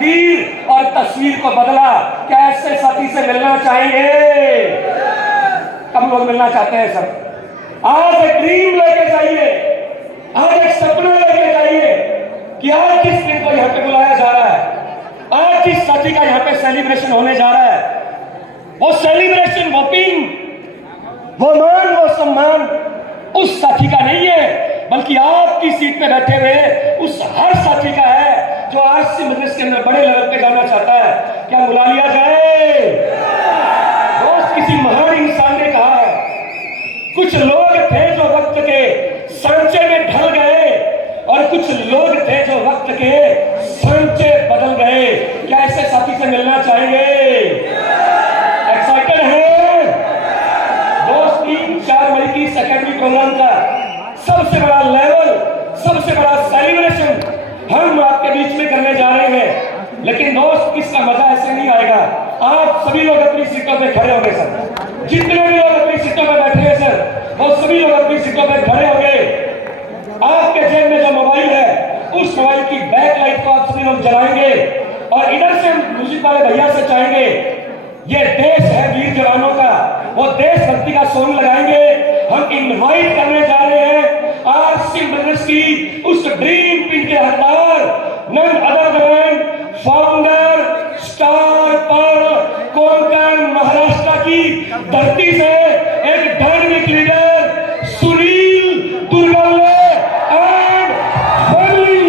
तकदीर और तस्वीर को बदला। क्या ऐसे साथी से मिलना चाहेंगे? कब लोग मिलना चाहते हैं सर? आज एक ड्रीम लेके जाइए, आज एक सपना लेके जाइए कि आज किस दिन को यहाँ पे बुलाया जा रहा है, आज किस साथी का यहाँ पे सेलिब्रेशन होने जा रहा है। वो सेलिब्रेशन, वो पिन, वो मान, वो सम्मान उस साथी का नहीं है, बल्कि आपकी सीट पे बैठे हुए उस हर साथी का है जो आरसी मजलिस के अंदर बड़े लेवल पे जाना चाहता है। क्या बुला लिया जाए? दोस्त, किसी महान इंसान ने कहा है, कुछ लोग थे जो वक्त के सांचे में ढल गए और कुछ लोग थे जो वक्त के सांचे बदल गए। क्या ऐसे साथी से मिलना चाहेंगे? एक्साइटेड है दोस्त? 3-4 मई की सेकेंडरी प्रोग्राम का सबसे बड़ा लेवल, सबसे बड़ा सेलिब्रेशन हम आपके बीच में करने जा रहे हैं। लेकिन दोस्त, इसका मजा ऐसे नहीं आएगा। आप सभी लोग अपनी सीटों पे खड़े होंगे सर, जितने भी लोग अपनी सीटों पे बैठे हैं सर, वो सभी लोग अपनी सीटों पे खड़े होंगे। आपके जेब में जो मोबाइल है, उस मोबाइल की बैक लाइट को आप सभी लोग जलाएंगे और इधर से हम म्यूजिक वाले भैया से चाहेंगे, ये देश है वीर जवानों का, वो देशभक्ति का सॉन्ग लगाएंगे। हम इनवाइट करने जा रहे हैं आरसी मजलिस की उस ड्रीम पिन के हकदार, none other than founder star pearl Konkan Maharashtra की धरती से एक धार्मिक leader Sunil Durgale and family.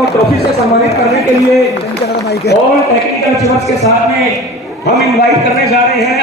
को ट्रॉफी से सम्मानित करने के लिए और टेक्निकल अचीवर्स के साथ में हम इनवाइट करने जा रहे हैं।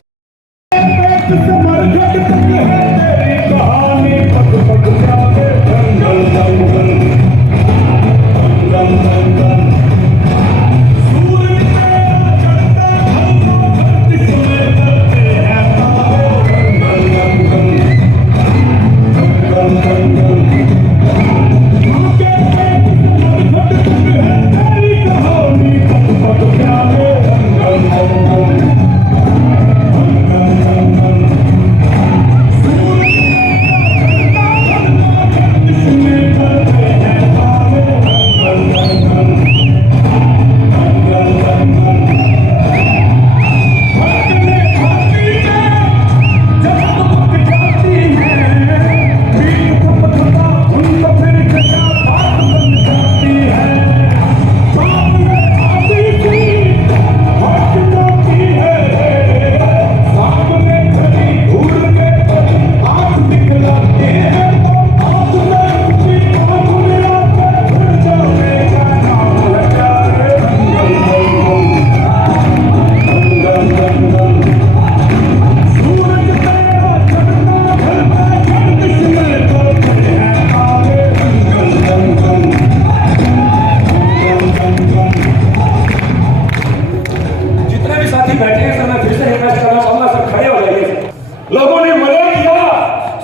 लोगों ने मदद किया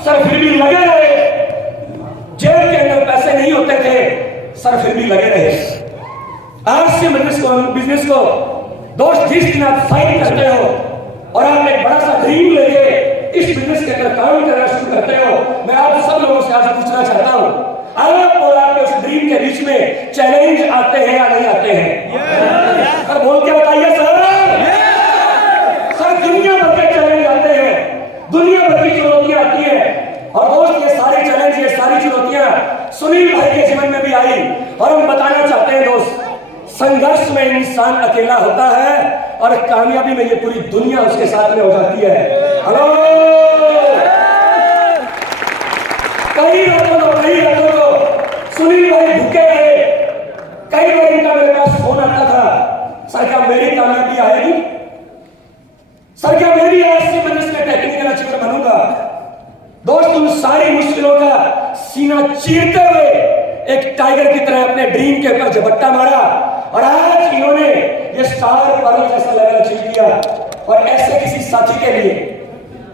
सर, फिर भी लगे रहे। जेल के अंदर पैसे नहीं होते थे सर, फिर भी लगे रहे। आज से बिजनेस को दोस्त जिस दिन आप साइन करते हो और आप एक बड़ा सा ड्रीम लेके इस बिजनेस के अंदर काम करना शुरू करते हो, मैं आप सब लोगों से आज पूछना चाहता हूं, आप और आपके उस ड्रीम के बीच में चैलेंज आते हैं या नहीं आते हैं? सर बोल के बताइए सर। सर दुनिया भर के चैलेंज आते हैं, दुनिया भर की चुनौतियां आती है। और दोस्त ये सारे चैलेंज, ये सारी चुनौतियां सुनील भाई के जीवन में भी आई। और हम बताना चाहते हैं दोस्त, संघर्ष में इंसान अकेला होता है और कामयाबी में ये पूरी दुनिया उसके साथ में हो जाती है। हेलो, कई रातों को सुनील भाई भूखे रहे। कई बार इनका मेरे पास फोन आता था, सर क्या मेरी कामयाबी आएगी? सर क्या मैं भी आज से बिजनेस में टेक्निकल अचीवर बनूंगा? दोस्त उन सारी मुश्किलों का सीना चीरते हुए एक टाइगर की तरह अपने ड्रीम के ऊपर झपट्टा मारा और आज इन्होंने ये स्टार पर्ल जैसा लेवल अचीव किया। और ऐसे किसी साथी के लिए,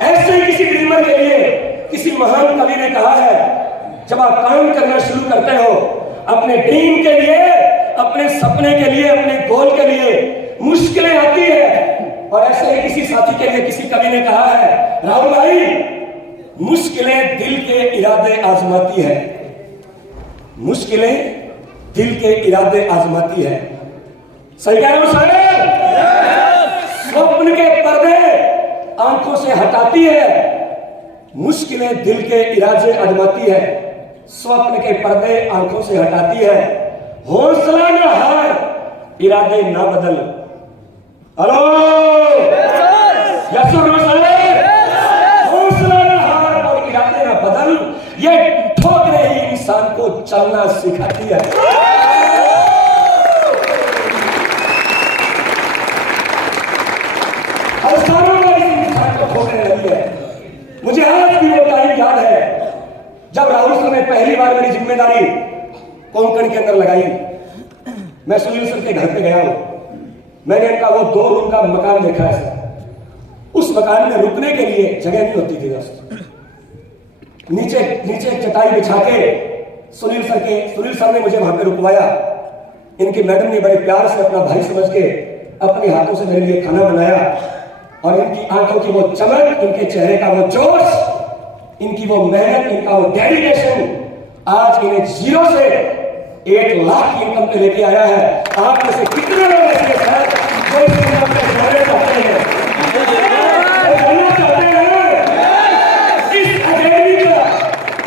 ऐसे ही किसी ड्रीमर के लिए किसी महान कवि ने कहा है, जब आप काम करना शुरू करते हो अपने ड्रीम के लिए, अपने सपने के लिए, अपने गोल के लिए, मुश्किलें आती है। और ऐसे ही किसी साथी के लिए किसी कवि ने कहा है, राहुल भाई मुश्किलें दिल के इरादे आजमाती है, मुश्किलें दिल के इरादे आजमाती है। सही कह रहा हूं साहब? स्वप्न के पर्दे आंखों से हटाती है, मुश्किलें दिल के इरादे आजमाती है। स्वप्न के पर्दे आंखों से हटाती है, हौसला न हार, इरादे ना बदल। हेलो, हौसला न हार और इरादे ना बदल, ये ठोकरें ही इंसान को चलना सिखाती है। इंसान को ठोकने लगी है। मुझे आज भी वो टाइम याद है जब राहुल सर ने पहली बार मेरी जिम्मेदारी कोंकण के अंदर लगाई। मैं सुनील सर के घर पे गया हूं, मैंने इनका वो 2 रूम का मकान देखा है सर। उस मकान में रुकने के लिए जगह नहीं होती थी दोस्त। नीचे चटाई बिछा के सुनील सर ने मुझे वहां पे रुकवाया। इनकी मैडम ने बड़े प्यार से अपना भाई समझ के अपने हाथों से मेरे लिए खाना बनाया। और इनकी आंखों की वो चमक, इनके चेहरे का वो जोश, इनकी वो मेहनत, इनका वो डेडिकेशन आज इन्हें 0 से 1 लाख की इनकम पे लेके आया है। आप में से कितने लोग ऐसे हैं जो इस इनकम पे जाना चाहते हैं?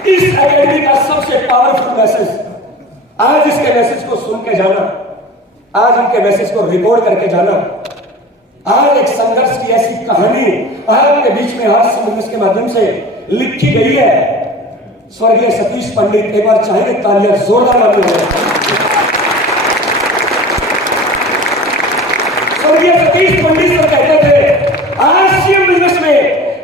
इस अकेडमी का सबसे पावरफुल मैसेज, आज इसके मैसेज को सुन के जाना, आज इनके मैसेज को रिकॉर्ड करके जाना। आज एक संघर्ष की ऐसी कहानी आपके बीच में आज संघर्ष के माध्यम से लिखी गई है। स्वर्गीय सतीश पंडित, एक बार चाहे तालियां जोरदार वाली हो।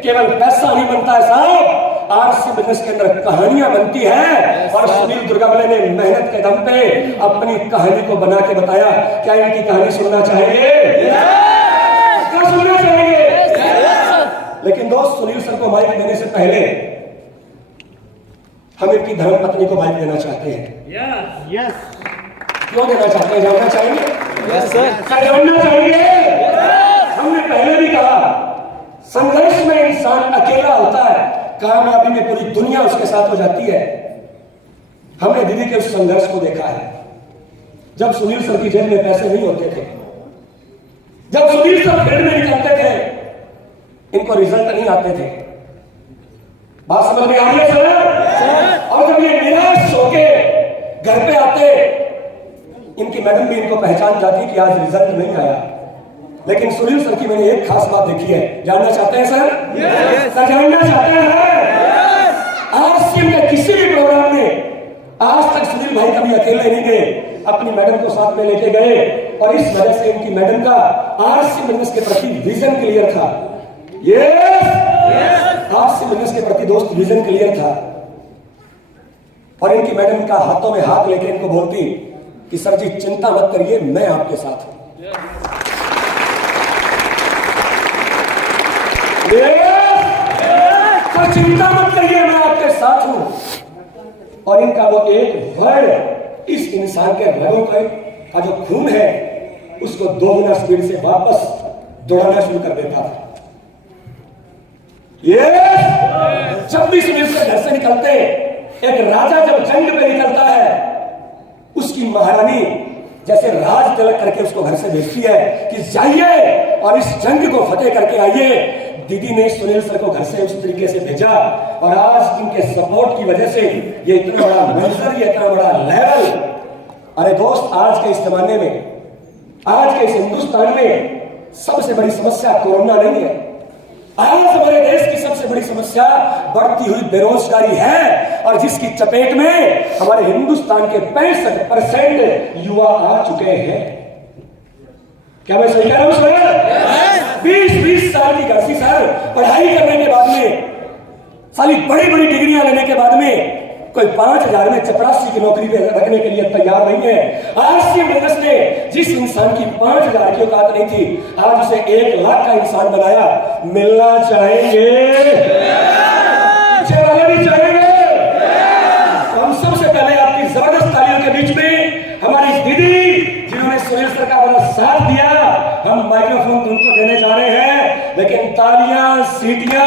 केवल पैसा नहीं बनता है साहब, आरसी बिजनेस के अंदर कहानियां बनती है। और सुनील दुर्गावले ने मेहनत के दम पे अपनी कहानी को बना के बताया। क्या इनकी कहानी सुनना चाहेंगे? क्या सुनना चाहेंगे? लेकिन दोस्त, सुनील सर को माइक देने से पहले हम इनकी धर्मपत्नी को माइक देना चाहते हैं। क्यों देना चाहते हैं? जानना चाहेंगे? जानना चाहेंगे? हमने पहले भी कहा, संघर्ष में इंसान अकेला होता है, कामयाबी में पूरी दुनिया उसके साथ हो जाती है। हमने दीदी के उस संघर्ष को देखा है। जब सुनील सर की जेब में पैसे नहीं होते थे, जब सुनील सर फील्ड में निकलते थे, इनको रिजल्ट नहीं आते थे। बात समझ में आ रही है सर? और जब ये निराश होके घर पे आते, इनकी मैडम भी इनको पहचान जाती कि आज रिजल्ट नहीं आया। लेकिन सुनील सर की मैंने एक खास बात देखी है। जानना चाहते हैं सर? सर जानना चाहते हैं? आरसीएम के किसी भी प्रोग्राम में आज तक सुनील भाई कभी अकेले नहीं गए, अपनी मैडम को साथ में लेके गए। और इस वजह से इनकी मैडम का आरसीएम बिजनेस के प्रति विजन क्लियर था। आरसीएम बिजनेस के प्रति दोस्त विजन क्लियर था। और इनकी मैडम का हाथों में हाथ लेके इनको बोलती कि सर जी चिंता मत करिए, मैं आपके साथ हूं। तो चिंता मत करिए, मैं आपके साथ हूं। और इनका वो एक वर्ड इस इंसान के रगों का जो खून है उसको 2 गुना स्पीड से वापस दौड़ाना शुरू कर देता था। जब भी सुनील से घर से निकलते, एक राजा जब जंग पे निकलता है, उसकी महारानी जैसे राज तिलक करके उसको घर से भेजती है कि जाइए और इस जंग को फतेह करके आइए। दीदी ने सुनील सर को घर से उस तरीके से भेजा। और आज इनके सपोर्ट की वजह से ये इतना बड़ा मंजर, ये इतना बड़ा लेवल। अरे दोस्त, आज के इस जमाने में, आज के इस हिंदुस्तान में सबसे बड़ी समस्या कोरोना नहीं है। आज हमारे देश की सबसे बड़ी समस्या बढ़ती हुई बेरोजगारी है। और जिसकी चपेट में हमारे हिंदुस्तान के 65% युवा आ चुके हैं। क्या मैं सही कह रहा हूं सर? 20-20 साल की गर्सी सर, पढ़ाई करने के बाद में, सारी बड़ी बड़ी डिग्रियां लेने के बाद में कोई 5,000 में चपरासी की नौकरी पे रखने के लिए तैयार नहीं है। आरसीएम बिजनेस ने जिस इंसान की 5,000 की औकात नहीं थी, आज उसे 1 लाख का इंसान बनाया। मिलना चाहेंगे? पीछे वाले भी चाहेंगे? हम सबसे पहले आपकी जबरदस्त तालियों के बीच में हमारी दीदी, जिन्होंने सुनील सर का बड़ा साथ दिया, हम माइक्रोफोन उनको देने जा रहे हैं। लेकिन तालियां, सीटियां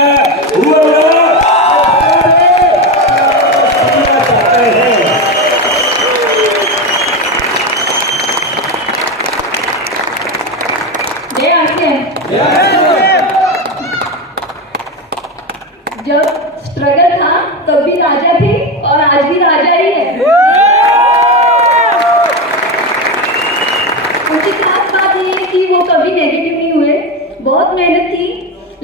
जब स्ट्रगल था तब भी राजा थे और आज भी राजा ही है। उनकी खास बात ये है कि वो कभी नेगेटिव नहीं हुए, बहुत मेहनत थी,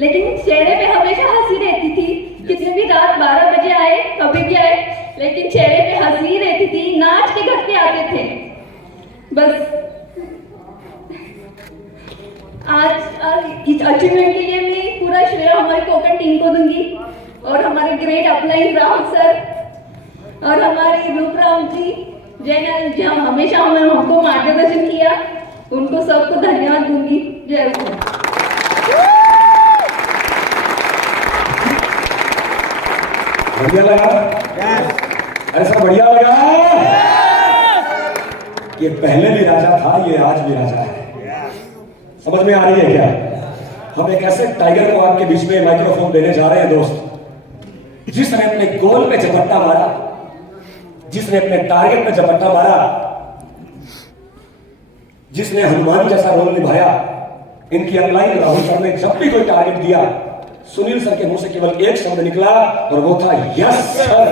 लेकिन चेहरे पे हमेशा हंसी रहती थी। कितने भी रात 12 बजे आए, कभी भी आए, लेकिन चेहरे पे हंसी रहती थी। नाच के घर पे आते थे। बस आज इस अचीवमेंट के लिए मैं पूरा श्रेय हमारी कोकण टीम को दूंगी और हमारे ग्रेट अपलाइन राहुल सर और हमारे रूपराम जी जैन हमेशा हमको मार्गदर्शन किया, उनको सबको धन्यवाद दूंगी। जय हो। बढ़िया लगा? ऐसा बढ़िया लगा? ये पहले भी राजा था, ये आज भी राजा है। समझ में आ रही है क्या? हम एक ऐसे टाइगर को आपके बीच में माइक्रोफोन देने जा रहे हैं दोस्त, जिसने अपने गोल पे झपट्टा मारा, जिसने अपने टारगेट पे झपट्टा मारा, जिसने हनुमान जैसा रोल निभाया। इनकी अपलाइन राहुल सर ने जब भी कोई टारगेट दिया, सुनील सर के मुंह से केवल एक शब्द निकला और वो था यस सर।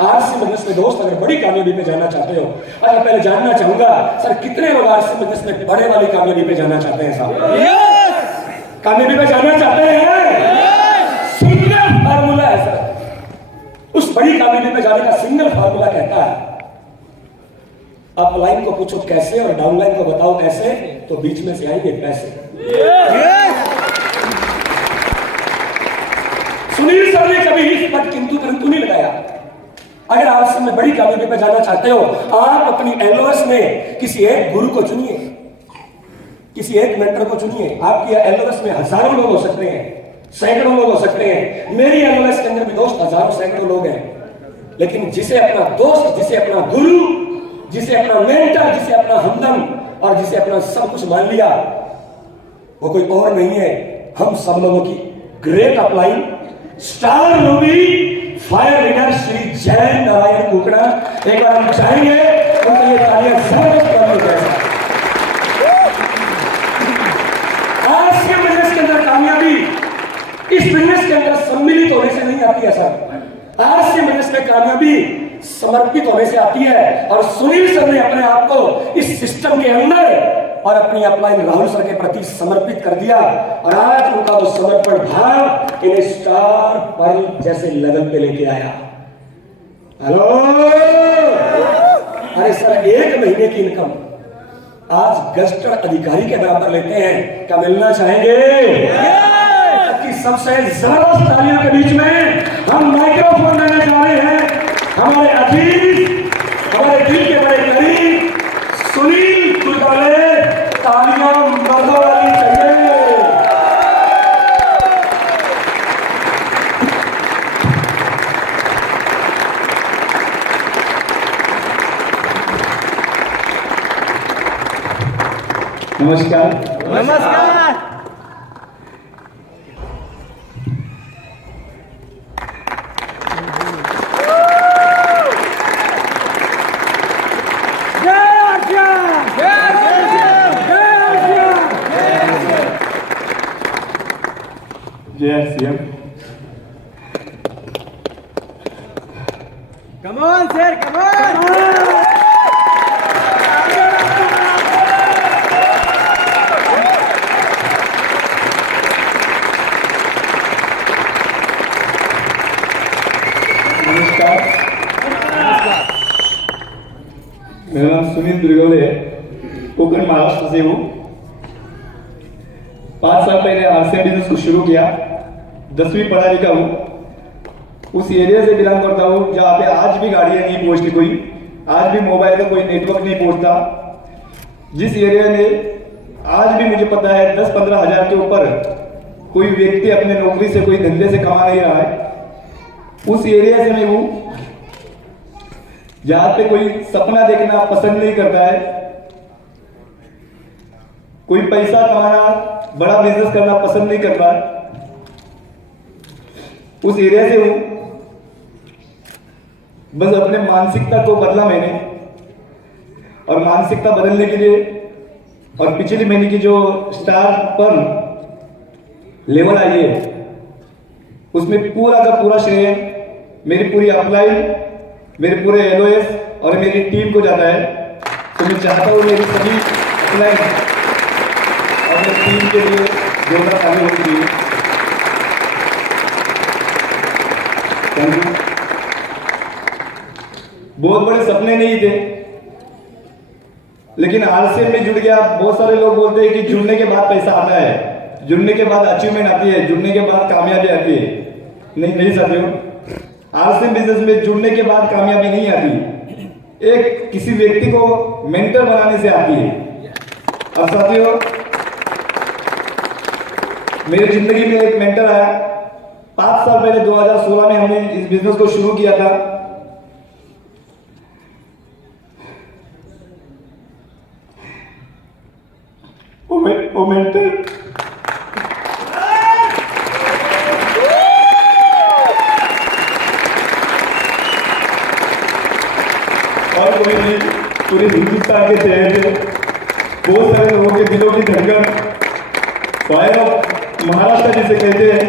आरसीएम बिजनेस में दोस्त अगर बड़ी कामयाबी पे जाना चाहते हो, अगर पहले जानना चाहूंगा सर कितने लोग आरसीएम बिजनेस में बड़े वाली कामयाबी पे जाना चाहते हैं? साहब कामयाबी पे जाना चाहते हैं? सिंगल फार्मूला है सर, उस बड़ी कामयाबी पे जाने का सिंगल फार्मूला कहता है, अपलाइन को पूछो कैसे और डाउनलाइन को बताओ ऐसे, तो बीच में से आएंगे पैसे। सुनील सर ने कभी इस पर किंतु परंतु नहीं लगाया। अगर आप में बड़ी कामयाबी पे जाना चाहते हो, आप अपनी एलओएस में किसी एक गुरु को चुनिए, किसी एक मेंटर को चुनिए। आपकी एलओएस में हजारों लोग हो सकते हैं, सैकड़ों लोग हो सकते हैं। मेरी एलओएस के अंदर भी दोस्त हजारों सैकड़ों लोग हैं, लेकिन जिसे अपना दोस्त, जिसे अपना गुरु, जिसे अपना मेंटर, जिसे अपना हमदम और जिसे अपना सब कुछ मान लिया, वो कोई और नहीं है, हम सब लोगों की great upline star movie fire leader Shri Jain Narayan Kukda. एक बार हम चाहेंगे उनके लिए तालियां जबरदस्त करनी चाहिए। आज के बिजनेस के अंदर कामयाबी इस बिजनेस के अंदर सम्मिलित होने से नहीं आती है सर। आज के बिजनेस में कामयाबी समर्पित होने से आती है। और सुनील सर ने अपने आप को इस सिस्टम के अंदर और अपनी अपलाइन राहुल सर के प्रति समर्पित कर दिया, और आज उनका वो समर्पण भाव इन्हें स्टार पर्ल जैसे लेवल पे लेके आया। हेलो, अरे सर 1 महीने की इनकम आज गस्टर अधिकारी के बराबर लेते हैं, क्या मिलना चाहेंगे? कि सबसे जबरदस्त तालियों के बीच में हम माइक्रोफोन देने जा रहे हैं हमारे अजीज, हमारे दिल के बड़े करीब सुनील कुलवाले। तालियां मर्दों वाली चाहिए। नमस्कार। नमस्कार। जय CM. Come on, sir, come on! नमस्कार, मेरा नाम सुनील दुर्गवले है, कोकण महाराष्ट्र से हूँ। 5 साल पहले आरसीएम बिजनेस को शुरू किया। 10वीं पढ़ा लिखा हूँ, उस एरिया से बिलोंग करता हूँ जहाँ पे आज भी गाड़ियाँ नहीं पहुँचती, कोई आज भी मोबाइल का कोई नेटवर्क नहीं पहुँचता। जिस एरिया में आज भी मुझे पता है 10-15 हजार के ऊपर कोई व्यक्ति अपने नौकरी से, कोई धंधे से कमा नहीं रहा है, उस एरिया से मैं हूँ जहाँ पे कोई सपना देखना पसंद नहीं करता है, कोई पैसा कमाना, बड़ा बिजनेस करना पसंद नहीं करता है। उस एरिया से हूं। बस अपने मानसिकता को बदला मैंने, और मानसिकता बदलने के लिए और पिछले महीने की जो स्टार पर लेवल आई है उसमें पूरा का पूरा श्रेय मेरी पूरी अपलाइन, मेरे पूरे एलओएस और मेरी टीम को जाता है। तो मैं चाहता हूँ मेरी सभी अपलाइन और मेरी टीम के लिए जोरदार ताली होनी चाहिए। Thank you. बहुत बड़े सपने नहीं थे, लेकिन आरसीएम में जुड़ गया। बहुत सारे लोग बोलते हैं कि जुड़ने के बाद पैसा आता है, जुड़ने के बाद अचीवमेंट आती है, जुड़ने के बाद कामयाबी आती है। नहीं साथियों, आरसीएम बिजनेस में जुड़ने के बाद कामयाबी नहीं आती, एक किसी व्यक्ति को मेंटर बनाने से आती है। अब साथियों, मेरी जिंदगी में एक मेंटर आया। 5 साल पहले 2016 में हमने इस बिजनेस को शुरू किया था। वो मेंटर और कोई नहीं, पूरे हिंदुस्तान के चेहरे थे, बहुत सारे लोगों के दिलों की धड़कन, फायर ऑफ महाराष्ट्र जिसे कहते हैं।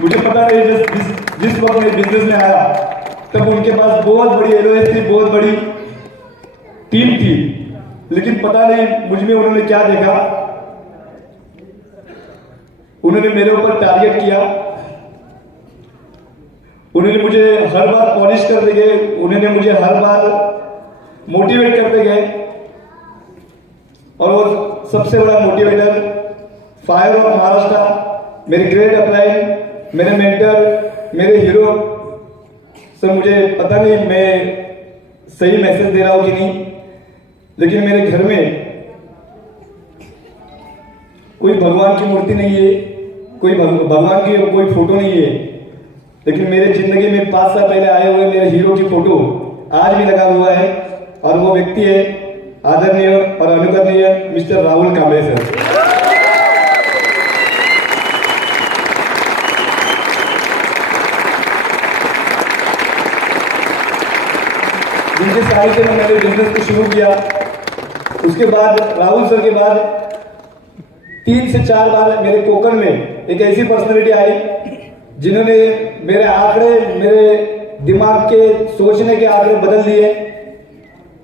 मुझे पता नहीं जिस वक्त मैं बिजनेस में आया तब उनके पास बहुत बड़ी एलओएस थी, बहुत बड़ी टीम थी, लेकिन पता नहीं मुझ में उन्होंने क्या देखा। उन्होंने मेरे ऊपर टारगेट किया, उन्होंने मुझे हर बार पॉलिश करते गए, उन्होंने मुझे हर बार मोटिवेट करते गए। और वो सबसे बड़ा मोटिवेटर फायर ऑफ महाराष्ट्र, मेरे ग्रेट अपलाइन मेरे मेंटर, मेरे हीरो सर, मुझे पता नहीं मैं सही मैसेज दे रहा हूँ कि नहीं, लेकिन मेरे घर में कोई भगवान की मूर्ति नहीं है, कोई भगवान की कोई फोटो नहीं है, लेकिन मेरे जिंदगी में 5 साल पहले आए हुए मेरे हीरो की फोटो आज भी लगा हुआ है, और वो व्यक्ति है आदरणीय और अनुकरणीय मिस्टर राहुल कांबळे सर। जिनके सहायता से मैंने बिजनेस को शुरू किया, उसके बाद राहुल सर के बाद 3 से 4 बार मेरे कोकण में एक ऐसी पर्सनालिटी आई जिन्होंने मेरे आंकड़े, मेरे दिमाग के सोचने के आंकड़े बदल दिए,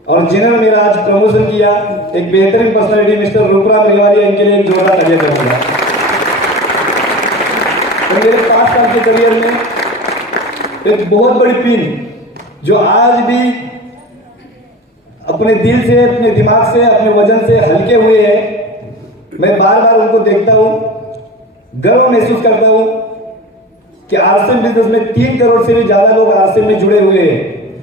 और जिन्होंने मेरा आज प्रमोशन किया। एक बेहतरीन पर्सनालिटी मिस्टर रूपराम रिवालिया, इनके लिए एक जोरदार तालियां करूंगा। तो मेरे 5 साल के करियर में एक बहुत बड़ी पिन जो आज भी अपने दिल से, अपने दिमाग से, अपने वजन से हल्के हुए हैं, मैं बार बार उनको देखता हूं, गर्व महसूस करता हूं कि आरसीएम बिजनेस में 3 करोड़ से भी ज्यादा लोग आरसीएम में जुड़े हुए हैं,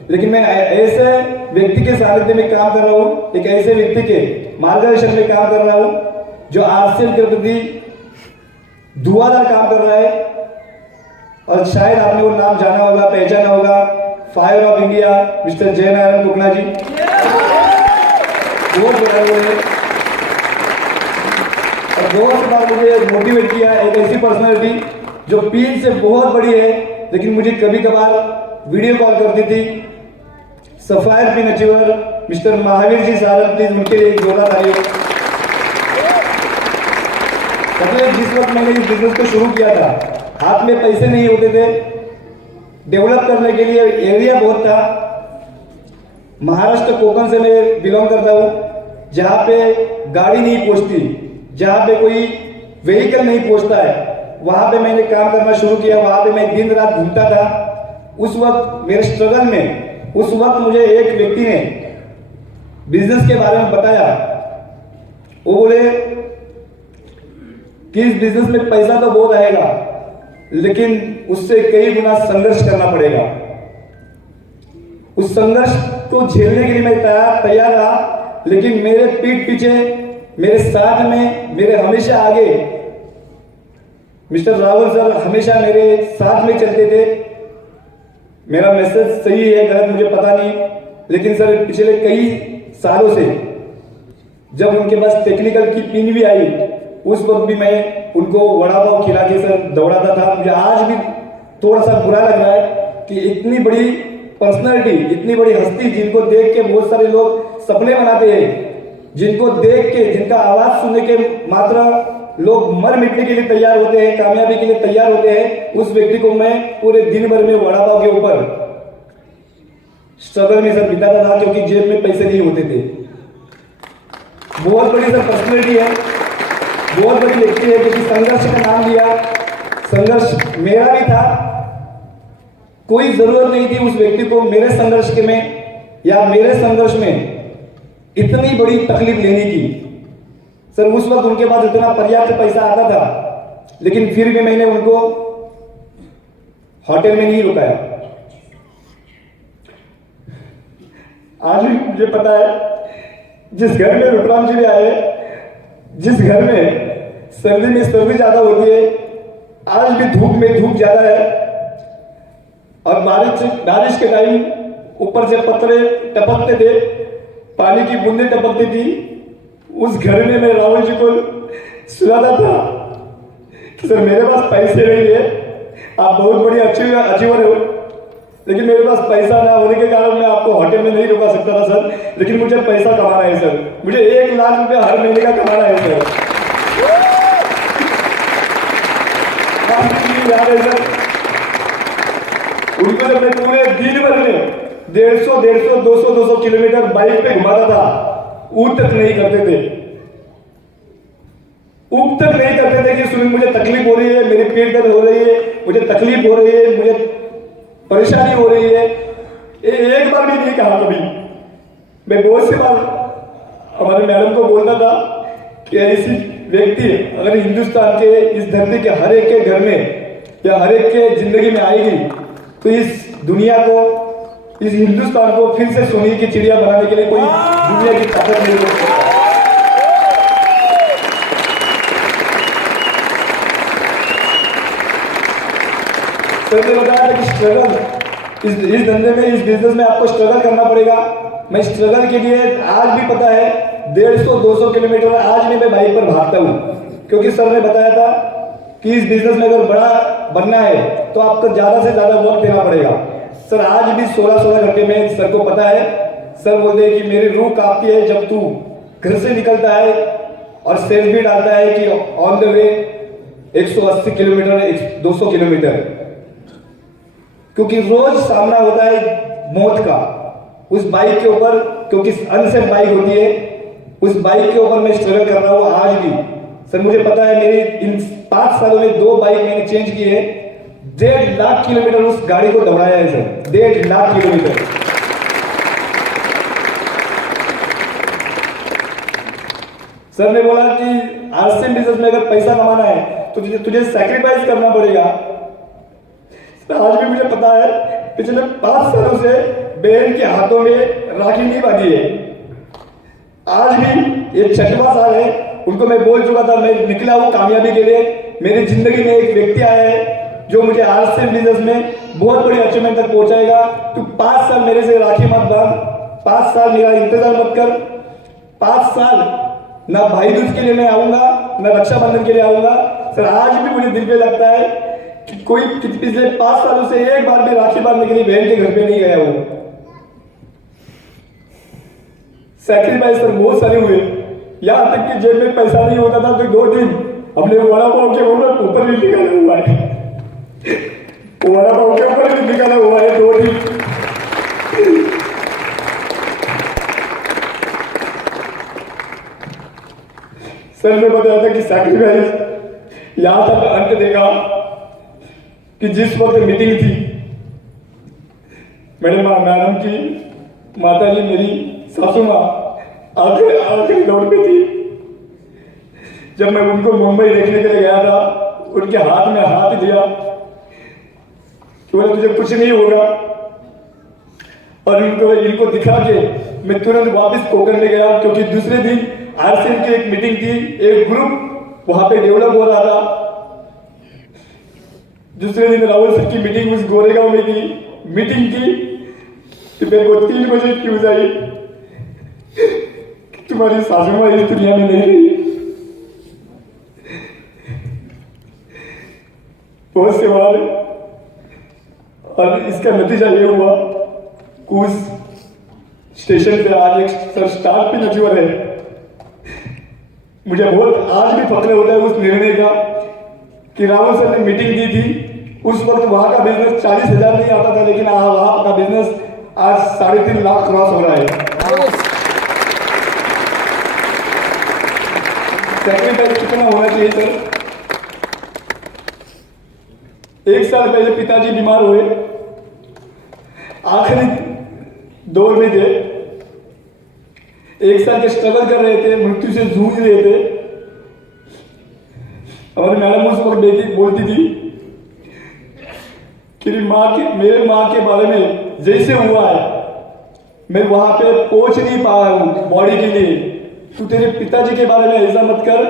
लेकिन मैं ऐसे व्यक्ति के सानिध्य में काम कर रहा हूं, एक ऐसे व्यक्ति के मार्गदर्शन में काम कर रहा हूं जो आरसीएम के प्रति धुआंधार काम कर रहा है। और शायद आपने वो नाम जाना होगा, पहचाना होगा, fire of India mister Jaynarayan Kukna ji, वो जुड़े हुए हैं और बहुत बार मुझे मोटिवेट किया। एक ऐसी पर्सनालिटी जो पीन से बहुत बड़ी है, लेकिन मुझे कभी कभार वीडियो कॉल करती थी। Sapphire pin achiever mister Mahavir ji Saran, please उनके लिए एक जोरदार तालियां। मतलब जिस वक्त मैंने इस बिजनेस को शुरू किया था, हाथ में पैसे नहीं होते थे, डेवलप करने के लिए एरिया बहुत था। महाराष्ट्र कोकण से मैं बिलोंग करता हूं, जहां पे गाड़ी नहीं पहुंचती, जहां पे कोई व्हीकल नहीं पहुंचता है, वहां पे मैंने काम करना शुरू किया। वहां पे मैं दिन रात घूमता था। उस वक्त मेरे स्ट्रगल में, उस वक्त मुझे एक व्यक्ति ने बिजनेस के बारे में बताया। वो बोले कि इस बिजनेस में पैसा तो बहुत आएगा, लेकिन उससे कई गुना संघर्ष करना पड़ेगा। उस संघर्ष को झेलने के लिए मैं तैयार रहा, लेकिन मेरे पीठ पीछे, मेरे साथ में, मेरे हमेशा आगे मिस्टर राहुल सर हमेशा मेरे साथ में चलते थे। मेरा मैसेज सही है गलत मुझे पता नहीं, लेकिन सर पिछले कई सालों से जब उनके पास टेक्निकल की पिन भी आई, उस वक्त भी मैं उनको वड़ा पाव खिला के सर दौड़ाता था। मुझे आज भी थोड़ा सा बुरा लग रहा है कि इतनी बड़ी पर्सनालिटी, इतनी बड़ी हस्ती, जिनको देख के बहुत सारे लोग सपने बनाते हैं, जिनको देख के, जिनका आवाज सुनने के मात्र लोग मर मिटने के लिए तैयार होते हैं, कामयाबी के लिए तैयार होते हैं, उस व्यक्ति को मैं पूरे दिन भर में वड़ा पाव के ऊपर स्ट्रगल में सर बिताता था, क्योंकि जेब में पैसे नहीं होते थे। बहुत बड़ी सर पर्सनैलिटी है, बहुत बड़ी व्यक्ति है, क्योंकि संघर्ष का नाम लिया। संघर्ष मेरा भी था, कोई जरूरत नहीं थी उस व्यक्ति को मेरे संघर्ष के में या मेरे संघर्ष में इतनी बड़ी तकलीफ लेने की। सर उस वक्त उनके पास इतना पर्याप्त पैसा आता था, लेकिन फिर भी मैंने उनको होटल में नहीं रुकाया। आज भी मुझे पता है, जिस घर में रूपराम जी भी आए, जिस घर में सर्दी में सर्दी ज्यादा होती है, आज भी धूप में धूप ज्यादा है, और बारिश के टाइम ऊपर से पत्थरे टपकते थे, पानी की बूंदें टपकती थी। उस घर में मैं राहुल जी को सुनाता था कि सर मेरे पास पैसे नहीं है, आप बहुत बड़ी अचीवर हो, लेकिन मेरे पास पैसा ना होने के कारण मैं आपको होटल में नहीं रुका सकता था सर, लेकिन मुझे पैसा कमाना है सर, मुझे 1 लाख रुपया हर महीने का कमाना है सर। याद है सर, उनको जब मैं पूरे दिन भर में 150, 200 किलोमीटर बाइक पे घुमाता था, ऊट तक नहीं करते थे, ऊट तक नहीं करते थे कि सुनिए मुझे तकलीफ हो रही है, मेरी पेट दर्द हो रही है, मुझे तकलीफ हो रही है, मुझे परेशानी हो रही है। एक बार भी नहीं कहा कभी। मैं बहुत सी बार हमारे मैडम को बोलता था कि ऐसी व्यक्ति अगर हिंदुस्तान के इस धरती के हर एक के घर में या हर एक के जिंदगी में आएगी तो इस दुनिया को, इस हिंदुस्तान को फिर से सोने की चिड़िया बनाने के लिए कोई दुनिया की ताकत नहीं हो सकती। सर ने बताया था कि स्ट्रगल इस धंधे में, इस बिजनेस में आपको स्ट्रगल करना पड़ेगा। मैं स्ट्रगल के लिए आज भी पता है 150-200 किलोमीटर आज भी मैं बाइक पर भागता हूँ, क्योंकि सर ने बताया था कि इस बिजनेस में अगर बड़ा बनना है तो आपको ज्यादा से ज्यादा वक्त देना पड़ेगा। सर आज भी 16-16 घंटे में सर को पता है, सर बोलते हैं कि मेरी रूह कांपती है जब तू घर से निकलता है और सेल्फ भी डालता है कि on the way 180 kilometre 200 kilometre, क्योंकि रोज सामना होता है मौत का उस बाइक के ऊपर, क्योंकि अनसेफ बाइक होती है। उस बाइक के ऊपर मैं स्ट्रगल कर रहा हूँ आज भी। सर मुझे पता है मेरी इन 5 सालों में 2 बाइक मैंने चेंज की है। 1.5 लाख किलोमीटर उस गाड़ी को दौड़ाया है सर, 1.5 लाख किलोमीटर। सर ने बोला कि आरसीएम बिजनेस में अगर पैसा कमाना है तो तुझे सैक्रिफाइस करना पड़ेगा। आज भी मुझे पता है पिछले 5 सालों से बहन के हाथों में राखी नहीं बांधी है। आज भी ये 6वां साल है, उनको मैं बोल चुका था मैं निकला हूं कामयाबी के लिए। मेरी जिंदगी में एक व्यक्ति आया है जो मुझे आरसीएम बिजनेस में बहुत बड़ी अचीवमेंट तक पहुंचाएगा। तू 5 साल मेरे से राखी मत बांध, 5 साल मेरा इंतजार मत कर। 5 साल ना भाई दूज के लिए मैं आऊंगा ना रक्षाबंधन के लिए आऊंगा। सर आज भी मुझे दिल पे लगता है कि कोई पिछले 5 सालों से एक बार भी राखी बांधने के लिए बहन के घर पे नहीं गया हूं। सैक्रिफाइस सर बहुत सारे हुए, यहां तक कि जेब में पैसा नहीं होता था तो 2 दिन हमने वड़ा पाव के ऊपर भी निकाला हुआ है, वड़ा पाव के ऊपर भी निकाला हुआ है 2 दिन। सर ने बताया था कि सैक्रिफाइस यहां तक अंत देगा कि जिस वक्त मीटिंग थी मैडम की माता जी मेरी सासू माँ आखिरी दौड़ पे थी। जब मैं उनको मुंबई देखने के लिए गया था उनके हाथ में हाथ दिया कि बोला तुझे कुछ नहीं होगा, और इनको दिखा के मैं तुरंत वापस कोकण में गया, क्योंकि दूसरे दिन आरसीएम की एक मीटिंग थी, एक ग्रुप वहां पे डेवलप हो रहा था। दूसरे दिन रावल सर की मीटिंग उस गोरेगांव में की मीटिंग की कि मेरे को 3 बजे न्यूज आई तुम्हारी सासू माँ इस दुनिया में नहीं रही। बहुत से बार, और इसका नतीजा ये हुआ कि उस स्टेशन पे आज एक सर स्टार पे नजर है। मुझे बहुत आज भी फक्र होता है उस निर्णय का कि रावल सर ने मीटिंग दी थी। उस वक्त वहां का बिजनेस 40,000 नहीं आता था, लेकिन वहां का बिजनेस आज 3.5 लाख क्रॉस हो रहा है। सैक्रिफाइस कितना होना चाहिए सर? 1 साल पहले पिताजी बीमार हुए, आखिरी दौर में थे, 1 साल के स्ट्रगल कर रहे थे, मृत्यु से जूझ रहे थे। हमारी मैडम उस वक्त बोलती थी कि मेरे माँ के बारे में जैसे हुआ है मैं वहां पे पहुंच नहीं पाया हूं बॉडी के लिए, तू तेरे पिताजी के बारे में ऐसा मत कर,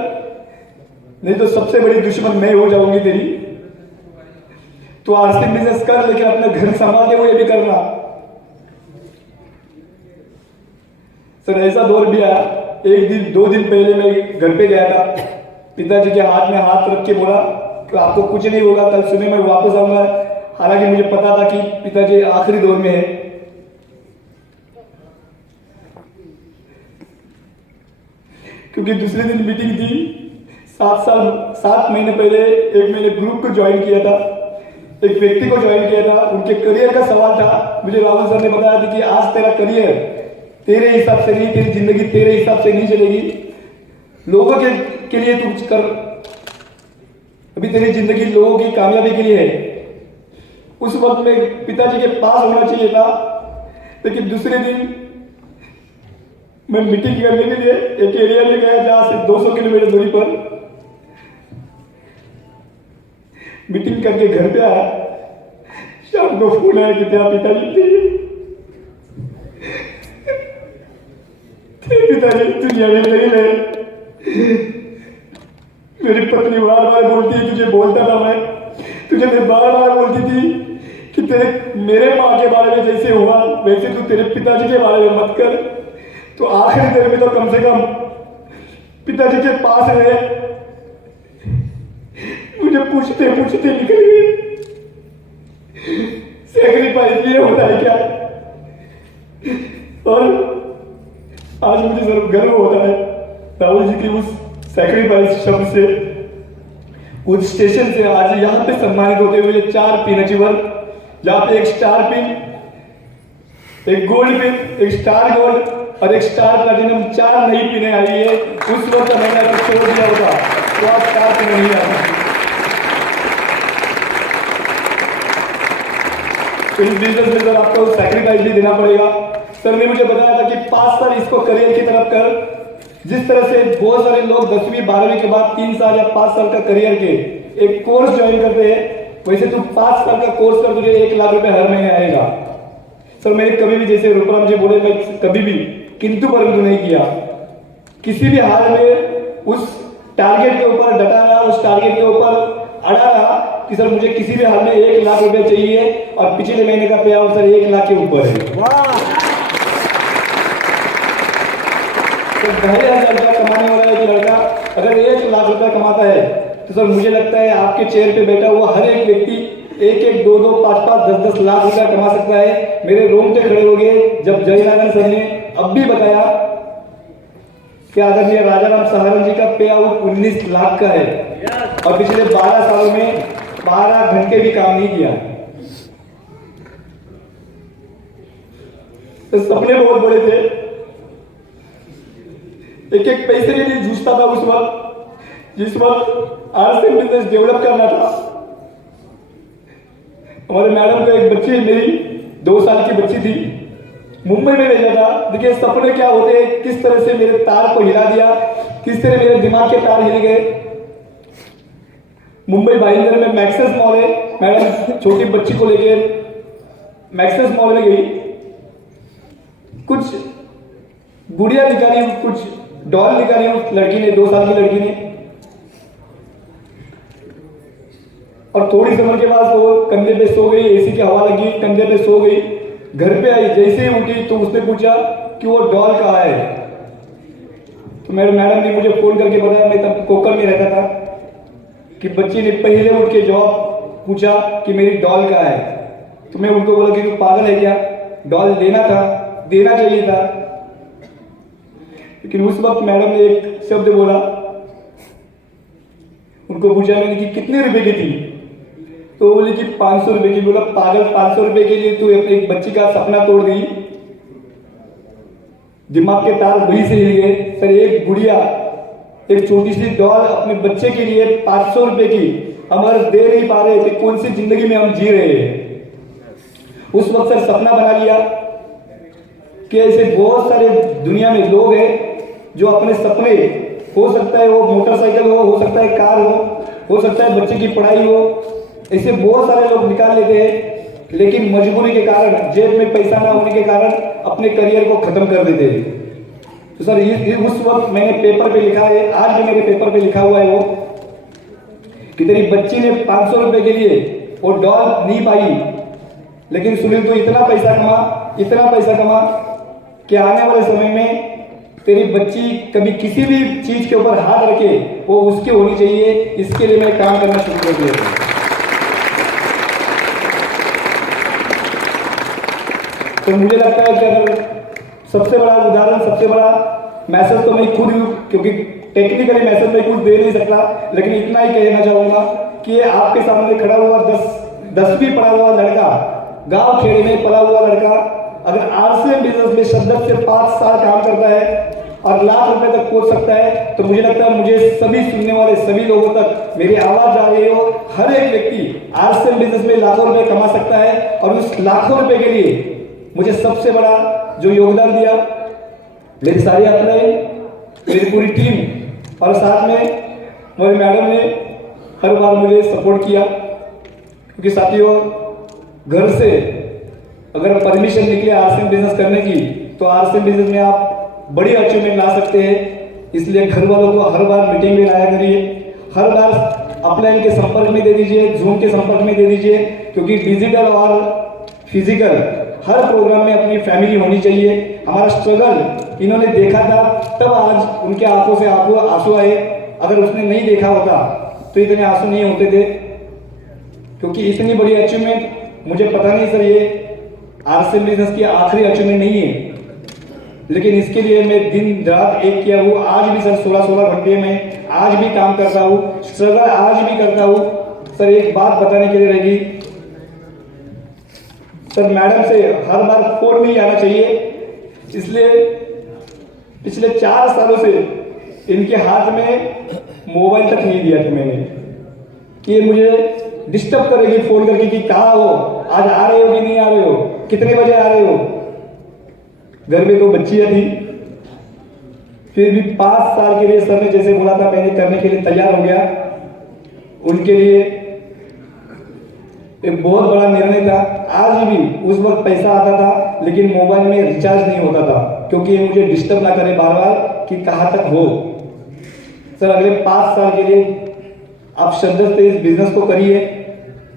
नहीं तो सबसे बड़ी दुश्मन मैं हो जाऊंगी तेरी। तो आर्थिक बिजनेस कर, लेकिन अपना घर संभालते हुए भी करना। सर ऐसा दौर भी आया, 2 दिन पहले मैं घर पे गया था, पिताजी के हाथ में हाथ रख के बोला कि आपको कुछ नहीं होगा, कल सुबह मैं वापस आऊंगा। हालांकि मुझे पता था कि पिताजी आखिरी दौर में है। क्योंकि दूसरे दिन मीटिंग थी, 7 महीने पहले एक मैंने ग्रुप को ज्वाइन किया था, एक व्यक्ति को ज्वाइन किया था, उनके करियर का सवाल था। मुझे राहुल सर ने बताया था कि आज तेरा करियर तेरे हिसाब से नहीं, तेरी जिंदगी तेरे हिसाब से नहीं चलेगी, लोगों के लिए तू कुछ कर। अभी तेरी जिंदगी लोगों की कामयाबी के लिए है। उस वक्त में पिताजी के पास होना चाहिए था, लेकिन दूसरे दिन मैं मीटिंग करने के लिए एक एरिया में गया जहां से 200 किलोमीटर दूरी पर मीटिंग करके घर पे आया, शाम को फोन आया कि तेरा पिताजी दुनिया में नहीं रहे। मेरी पत्नी बार बार बोलती है, तुझे बोलता था मैं, तुझे मैं बार बार बोलती थी कि तेरे मेरे माँ के बारे में जैसे हुआ वैसे तू तेरे पिताजी के बारे में मत कर। तो आखिरी देर में तो कम से कम पिताजी के पास रहे। मुझे पूछते पूछते निकल गए। सैक्रिफाइस ये होता है क्या? और आज मुझे जरूर गर्व होता है राहुल जी की उस सैक्रिफाइस शब्द से, उस स्टेशन से आज यहाँ पे सम्मानित होते हुए 4 पिन अचीवर, जहाँ पे 1 star pin, 1 gold pin, 1 star gold और 1 स्टार प्लैटिनम, 4 नई पिने आई है। उस वक्त मैंने अगर छोड़ दिया होगा तो आज 4 पिन नहीं आती। तो इस बिजनेस में सर आपको सैक्रिफाइस भी देना पड़ेगा। सर ने मुझे बताया था कि 5 साल इसको करियर की तरफ कर। जिस तरह से बहुत सारे लोग 10वीं 12वीं के बाद 3 साल या 5 साल का करियर के एक कोर्स ज्वाइन करते हैं, वैसे तू 5 साल का कोर्स कर, तुझे 1 लाख रुपए हर महीने आएगा। सर मैंने कभी भी, जैसे रूपराम जी बोले, मैं कभी भी किंतु परंतु नहीं किया। किसी भी हाल में उस टारगेट के ऊपर डटा रहा, उस टारगेट के ऊपर अड़ा रहा कि सर मुझे किसी भी हाल में 1 लाख रुपए चाहिए, और पिछले महीने का पे आउट सर 1 लाख के ऊपर है। 2,500 रुपया कमाने वाला एक लड़का अगर 1 लाख रुपया कमाता है तो सर मुझे लगता है आपके चेयर पे बैठा हुआ हर एक व्यक्ति 1-1, 2-2, 5-5, 10-10 लाख रुपया कमा सकता है। मेरे रोंगटे खड़े हो गए जब जयनारायण सर ने अब भी बताया कि आदरणीय राजाराम सहारण जी का पे आउट 19 लाख का है, और पिछले 12 सालों में 12 घंटे भी काम नहीं किया। तो सपने बहुत बड़े थे, एक पैसे के लिए जूझता था उस वक्त, जिस वक्त आरएसएम बिजनेस डेवलप करना था। हमारे मैडम को एक बच्ची, मेरी 2 साल की बच्ची थी, मुंबई में भेजा था। देखिए सपने क्या होते हैं, किस तरह से मेरे तार को हिला दिया, किस तरह मेरे दिमाग के तार हिल गए। मुंबई भाईंदर में मैक्सेस मॉल है, मैडम छोटी बच्ची को लेके मैक्सेस मॉल में गई, कुछ गुड़िया निकाली, कुछ डॉल निकाली उस लड़की ने, 2 साल की लड़की ने, और थोड़ी समय के बाद वो कंधे पे सो गई, एसी की हवा लगी, कंधे पे सो गई। घर पे आई, जैसे ही उठी तो उसने पूछा कि वो डॉल कहाँ है। तो मेरे मैडम ने मुझे फोन करके बताया, मैं तब कोकर में रहता था, कि बच्ची ने पहले उठ के जवाब पूछा कि मेरी डॉल कहाँ है। तो मैं उनको बोला कि तू पागल है क्या, डॉल लेना था, देना चाहिए था। लेकिन उस वक्त मैडम ने एक शब्द बोला, उनको पूछा मैंने कि कितने रुपए की थी, तो बोले कि 500 रुपए की। बोला पागल, 500 रुपए के लिए तू अपने एक बच्ची का सपना तोड़ दी। दिमाग के तार वही से हिल गए। सर एक गुड़िया, एक छोटी सी डॉल अपने बच्चे के लिए 500 रुपए की हम अगर दे नहीं पा रहे तो कौन सी जिंदगी में हम जी रहे हैं। उस वक्त सर सपना बना लिया कि ऐसे बहुत सारे दुनिया में लोग हैं जो अपने सपने, हो सकता है वो मोटरसाइकिल हो सकता है कार हो सकता है बच्चे की पढ़ाई हो, ऐसे बहुत सारे लोग निकाल लेते हैं, लेकिन मजबूरी के कारण, जेब में पैसा ना होने के कारण अपने करियर को खत्म कर देते हैं। तो सर ये उस वक्त मैंने पेपर पे लिखा है, आज भी मेरे पेपर पे लिखा हुआ है वो, कि तेरी बच्ची ने 500 रुपए के लिए वो डॉल नहीं पाई, लेकिन सुनील तो इतना पैसा कमा कि आने वाले समय में तेरी बच्ची कभी किसी भी चीज के ऊपर हाथ रखे वो उसकी होनी चाहिए। इसके लिए मैं काम करना शुरू कर दिया। तो मुझे लगता है कि अगर सबसे बड़ा उदाहरण, सबसे बड़ा मैसेज तो मैं खुद हूँ, क्योंकि टेक्निकली मैसेज में कुछ दे नहीं सकता, लेकिन इतना ही कहना चाहूंगा कि ये आपके सामने खड़ा हुआ 10वीं पढ़ा हुआ लड़का, गांव खेड़े में पला हुआ लड़का, अगर आरसीएम बिजनेस में शिद्दत से 5 साल काम करता है और लाख रुपए तक पहुंच सकता है, तो मुझे लगता है मुझे सभी सुनने वाले सभी लोगों तक मेरी आवाज जा रही हो, हर एक व्यक्ति आरसीएम बिजनेस में लाखों रुपए कमा सकता है। और उस लाखों रुपए के लिए मुझे सबसे बड़ा जो योगदान दिया मेरी सारी अपलाइन, मेरी पूरी टीम, और साथ में मेरी मैडम ने हर बार मुझे सपोर्ट किया। क्योंकि साथियों, घर से अगर परमिशन निकले आरसीएम बिजनेस करने की, तो आरसीएम बिजनेस में आप बड़ी अचीवमेंट ला सकते हैं। इसलिए घर वालों को हर बार मीटिंग में लाया करिए, हर बार अपलाइन के संपर्क में दे दीजिए, जूम के संपर्क में दे दीजिए, क्योंकि डिजिटल और फिजिकल हर प्रोग्राम में अपनी फैमिली होनी चाहिए। हमारा स्ट्रगल इन्होंने देखा था, तब आज उनके आंखों से आंसू आए। अगर उसने नहीं देखा होता तो इतने आंसू नहीं होते थे, क्योंकि इतनी बड़ी अचीवमेंट, मुझे पता नहीं सर ये आरसीएम बिजनेस की आखिरी अचीवमेंट नहीं है, लेकिन इसके लिए मैं दिन रात एक किया हूँ। आज भी सर 16-16 घंटे में आज भी काम करता हूँ, स्ट्रगल आज भी करता हूँ। सर एक बात बताने के लिए रहेगी सर, मैडम से हर बार फोन नहीं आना चाहिए, इसलिए पिछले 4 सालों से इनके हाथ में मोबाइल तक नहीं दिया था मैंने, कि ये मुझे डिस्टर्ब करेगी फोन करके कि कहाँ हो, आज आ रहे हो कि नहीं आ रहे हो, कितने बजे आ रहे हो। घर में 2 बच्चियां थी, फिर भी 5 साल के लिए सर ने जैसे बोला था मैंने करने के लिए तैयार हो गया। उनके लिए एक बहुत बड़ा निर्णय था। आज भी उस वक्त पैसा आता था, लेकिन मोबाइल में रिचार्ज नहीं होता था, क्योंकि ये मुझे डिस्टर्ब ना करे बार बार कि कहाँ तक हो। सर अगले 5 साल के लिए आप श्रद्धा से इस बिजनेस को करिए,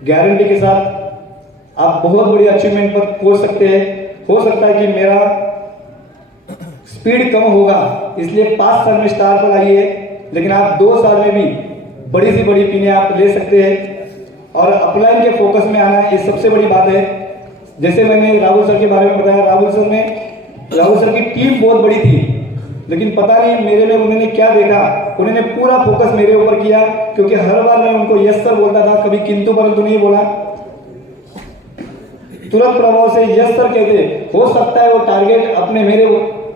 गारंटी के साथ आप बहुत बड़ी अचीवमेंट पर पहुंच सकते हैं। हो सकता है कि मेरा स्पीड कम होगा, इसलिए 5 साल में स्टार पर आई है, लेकिन आप 2 साल में भी बड़ी से बड़ी पिने आप ले सकते हैं। और अपलाइन के फोकस में आना, ये सबसे बड़ी बात है। जैसे मैंने राहुल सर के बारे में बताया, राहुल सर की टीम बहुत बड़ी थी, लेकिन पता नहीं मेरे में उन्होंने क्या देखा, उन्होंने पूरा फोकस मेरे ऊपर किया, क्योंकि हर बार मैं उनको यस सर बोलता था, कभी किंतु परंतु नहीं बोला। तुरंत प्रभाव से यस सर कहते। हो सकता है वो टारगेट अपने मेरे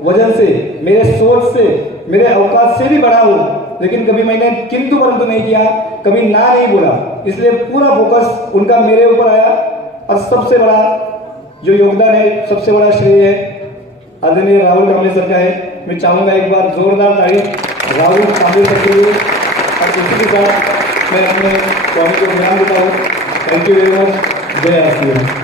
वजन से, मेरे सोच से, मेरे औकात से भी बड़ा हो, लेकिन कभी मैंने किंतु परंतु नहीं किया, कभी ना नहीं बोला। इसलिए पूरा फोकस उनका मेरे ऊपर आया। और सबसे बड़ा जो योगदान है, सबसे बड़ा श्रेय है आदरणीय राहुल कांबले सर का है। मैं चाहूंगा एक बार जोरदार तारीफ राहुल कांबले सर के लिए। और इसी के साथ मैं अपने स्वामी को ध्यान देता हूँ। Thank you very much. जय आरसीएम।